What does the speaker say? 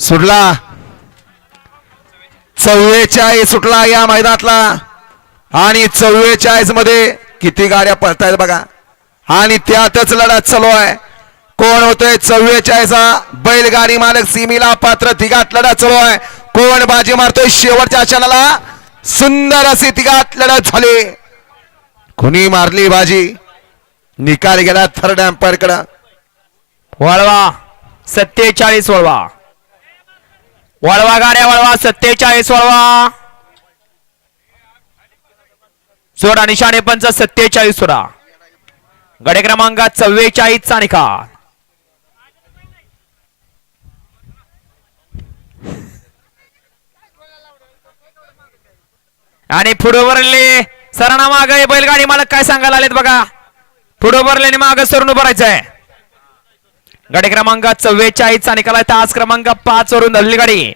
सुटला. चव्वेचाळीस सुटला या मैदानातला. आणि चव्वेचाळीसमध्ये किती गाड्या पळतायत बघा. आणि त्यातच लढत चालू आहे. कोण होतोय चव्वेचाळीस बैलगाडी मालक सीमीला पात्र तिघात लढत चालू आहे. कोण बाजी मारतोय? शेवटच्या क्षणाला सुंदर अशी तिघात लढत झाली. कुणी मारली बाजी? निकाल गेला थर्ड एम्पायरकडे वळवा. सत्तेचाळीस वळवा. वळवा गाड्या वळवा सत्तेचाळीस वळवा. सोडा निशाणे पंच सत्तेचाळीस सोडा गडे क्रमांक चव्वेचाळीस चा निकाल. आणि पुढे वरले सरणा माग बैलगाडी मालक काय सांगायला आलेत बघा. पुढे वरले माग सरून उभारायचंय गाडी क्रमांक चव्वेचाळीसचा निकाल आहे. तास क्रमांक पाच वरून धरली गाडी.